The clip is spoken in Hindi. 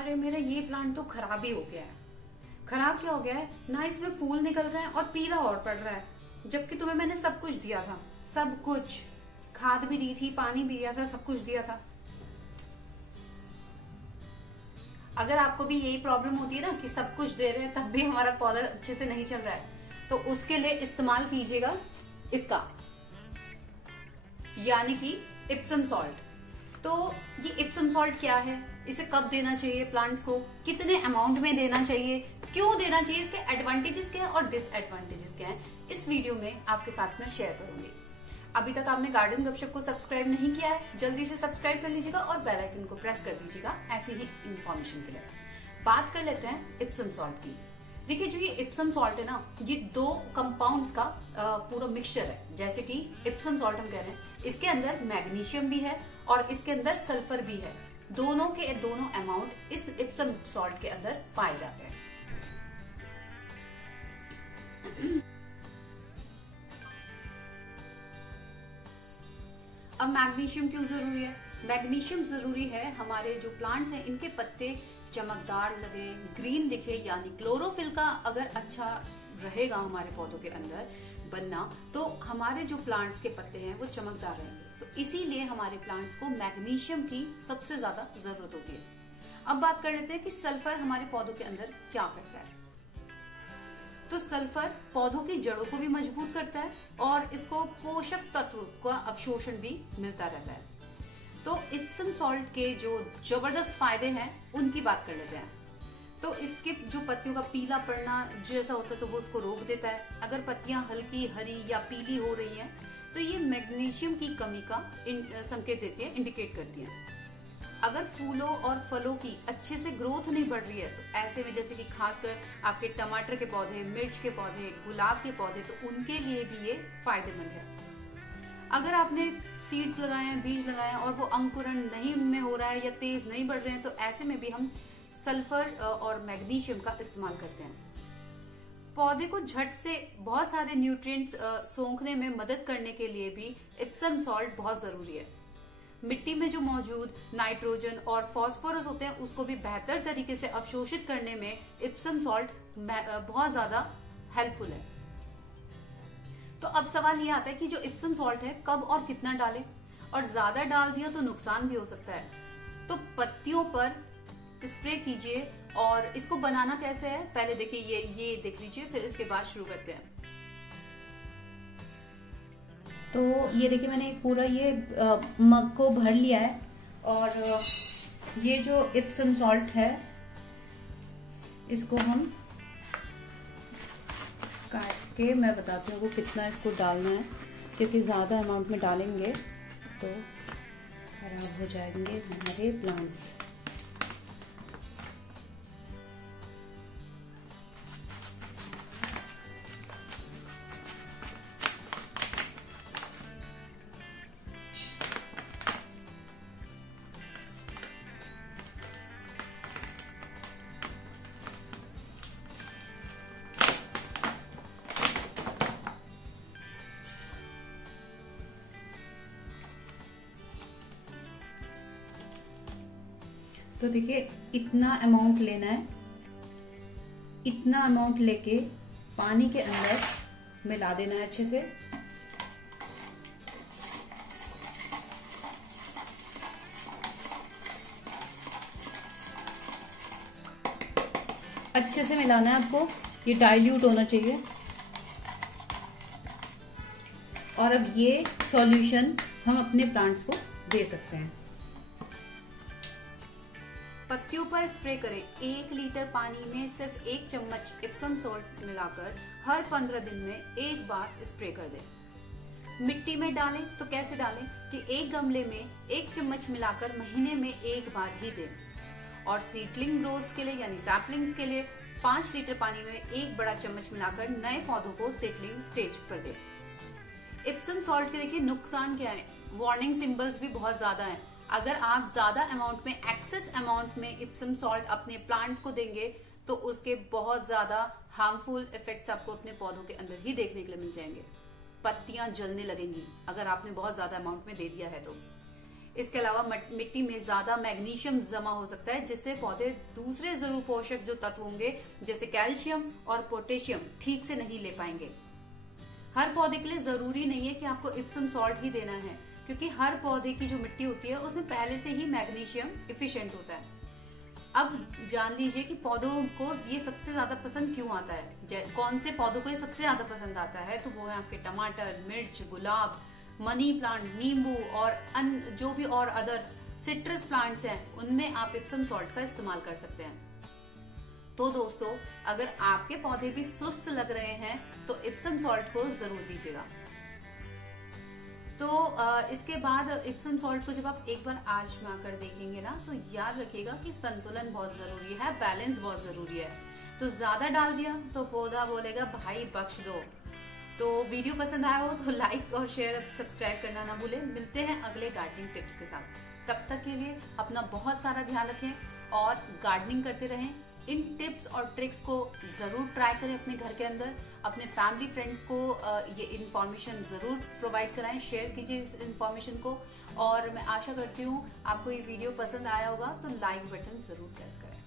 अरे मेरा ये प्लांट तो खराब ही हो गया है। खराब क्या हो गया है ना, इसमें फूल निकल रहे हैं और पीला और पड़ रहा है, जबकि तुम्हें मैंने सब कुछ दिया था। सब कुछ, खाद भी दी थी, पानी भी दिया था, सब कुछ दिया था। अगर आपको भी यही प्रॉब्लम होती है ना कि सब कुछ दे रहे हैं तब भी हमारा पौधा अच्छे से नहीं चल रहा है, तो उसके लिए इस्तेमाल कीजिएगा इसका, यानी कि इप्सम सॉल्ट। तो ये इप्सम सॉल्ट क्या है, इसे कब देना चाहिए प्लांट्स को, कितने अमाउंट में देना चाहिए, क्यों देना चाहिए, इसके एडवांटेजेस क्या है और डिसएडवांटेजेस क्या है, इस वीडियो में आपके साथ में शेयर करूंगी। अभी तक आपने गार्डन गपशप को सब्सक्राइब नहीं किया है, जल्दी से सब्सक्राइब कर लीजिएगा और बेल आइकन को प्रेस कर दीजिएगा ऐसी ही इंफॉर्मेशन के लिए। बात कर लेते हैं इप्सम सॉल्ट की। देखिए, जो ये इप्सम सॉल्ट है ना, ये दो कंपाउंड्स का पूरा मिक्सचर है। जैसे कि इप्सम सॉल्ट हम कह रहे हैं, इसके अंदर मैग्नीशियम भी है और इसके अंदर सल्फर भी है। दोनों के दोनों अमाउंट इस इप्सम सॉल्ट के अंदर पाए जाते हैं। अब मैग्नीशियम क्यों जरूरी है? मैग्नीशियम जरूरी है, हमारे जो प्लांट्स हैं इनके पत्ते चमकदार लगे, ग्रीन दिखे, यानी क्लोरोफिल का अगर अच्छा रहेगा हमारे पौधों के अंदर बनना, तो हमारे जो प्लांट्स के पत्ते हैं वो चमकदार रहेंगे। तो इसीलिए हमारे प्लांट्स को मैग्नीशियम की सबसे ज्यादा जरूरत होती है। अब बात कर लेते हैं कि सल्फर हमारे पौधों के अंदर क्या करता है। तो सल्फर पौधों की जड़ों को भी मजबूत करता है और इसको पोषक तत्व का अवशोषण भी मिलता रहता है। तो इप्सम सॉल्ट के जो जबरदस्त फायदे हैं उनकी बात कर लेते हैं। तो इसके जो पत्तियों का पीला पड़ना जैसा होता है तो वो उसको रोक देता है। अगर पत्तियां हल्की हरी या पीली हो रही हैं तो ये मैग्नीशियम की कमी का संकेत देती है, इंडिकेट करती है। अगर फूलों और फलों की अच्छे से ग्रोथ नहीं बढ़ रही है तो ऐसे में, जैसे कि खासकर आपके टमाटर के पौधे, मिर्च के पौधे, गुलाब के पौधे, तो उनके लिए भी ये फायदेमंद है। अगर आपने सीड्स लगाए हैं, बीज लगाए हैं और वो अंकुरण नहीं उनमें हो रहा है या तेज नहीं बढ़ रहे हैं, तो ऐसे में भी हम सल्फर और मैग्नीशियम का इस्तेमाल करते हैं। पौधे को झट से बहुत सारे न्यूट्रिएंट्स सोखने में मदद करने के लिए भी इप्सम सॉल्ट बहुत जरूरी है। मिट्टी में जो मौजूद नाइट्रोजन और फास्फोरस होते हैं उसको भी बेहतर तरीके से अवशोषित करने में इप्सम सॉल्ट बहुत ज्यादा हेल्पफुल है। तो अब सवाल ये आता है कि जो इप्सम सॉल्ट है कब और कितना डालें, और ज्यादा डाल दिया तो नुकसान भी हो सकता है। तो पत्तियों पर स्प्रे कीजिए। और इसको बनाना कैसे है पहले देखिए, ये देख लीजिए, फिर इसके बाद शुरू करते हैं। तो ये देखिए, मैंने पूरा ये मग को भर लिया है और ये जो इप्सम सॉल्ट है इसको हम काट के मैं बताती हूँ कितना इसको डालना है, क्योंकि ज़्यादा अमाउंट में डालेंगे तो खराब हो जाएंगे हमारे प्लांट्स। तो देखिए, इतना अमाउंट लेना है, इतना अमाउंट लेके पानी के अंदर मिला देना है अच्छे से। अच्छे से मिलाना है आपको, ये डाइल्यूट होना चाहिए। और अब ये सॉल्यूशन हम अपने प्लांट्स को दे सकते हैं। पत्तियों पर स्प्रे करें। 1 लीटर पानी में सिर्फ 1 चम्मच इप्सम सॉल्ट मिलाकर हर 15 दिन में एक बार स्प्रे कर दें। मिट्टी में डालें तो कैसे डालें कि एक गमले में 1 चम्मच मिलाकर महीने में एक बार ही दें। और सीडलिंग ग्रोथ्स के लिए यानी सैपलिंग्स के लिए 5 लीटर पानी में 1 बड़ा चम्मच मिलाकर नए पौधों को सीडलिंग स्टेज पर दें। इप्सम सॉल्ट के देखिए नुकसान क्या है, वार्निंग सिंबल्स भी बहुत ज्यादा हैं। अगर आप ज्यादा अमाउंट में, एक्सेस अमाउंट में इप्सम सॉल्ट अपने प्लांट्स को देंगे तो उसके बहुत ज्यादा हार्मफुल इफेक्ट्स आपको अपने पौधों के अंदर ही देखने के लिए मिल जाएंगे। पत्तियां जलने लगेंगी अगर आपने बहुत ज्यादा अमाउंट में दे दिया है तो। इसके अलावा मिट्टी में ज्यादा मैग्नीशियम जमा हो सकता है, जिससे पौधे दूसरे जरूर पोषक जो तत्व होंगे जैसे कैल्शियम और पोटेशियम ठीक से नहीं ले पाएंगे। हर पौधे के लिए जरूरी नहीं है कि आपको इप्सम सॉल्ट ही देना है, क्योंकि हर पौधे की जो मिट्टी होती है उसमें पहले से ही मैग्नीशियम एफिशिएंट होता है। अब जान लीजिए कि पौधों को ये सबसे ज्यादा पसंद क्यों आता है, कौन से पौधों को ये सबसे ज्यादा पसंद आता है। तो वो है आपके टमाटर, मिर्च, गुलाब, मनी प्लांट, नींबू और जो भी और अदर सिट्रस प्लांट्स हैं, उनमें आप इप्सम सॉल्ट का इस्तेमाल कर सकते हैं। तो दोस्तों, अगर आपके पौधे भी सुस्त लग रहे हैं तो इप्सम सॉल्ट को जरूर दीजिएगा। तो इसके बाद इप्सम सॉल्ट को जब आप एक बार आजमा कर देखेंगे ना, तो याद रखिएगा कि संतुलन बहुत जरूरी है, बैलेंस बहुत जरूरी है। तो ज्यादा डाल दिया तो पौधा बोलेगा भाई बख्श दो। तो वीडियो पसंद आया हो तो लाइक और शेयर, सब्सक्राइब करना ना भूलें। मिलते हैं अगले गार्डनिंग टिप्स के साथ। तब तक के लिए अपना बहुत सारा ध्यान रखें और गार्डनिंग करते रहें। इन टिप्स और ट्रिक्स को जरूर ट्राई करें अपने घर के अंदर। अपने फैमिली फ्रेंड्स को ये इन्फॉर्मेशन जरूर प्रोवाइड कराएं, शेयर कीजिए इस इन्फॉर्मेशन को। और मैं आशा करती हूँ आपको ये वीडियो पसंद आया होगा, तो लाइक बटन जरूर प्रेस करें।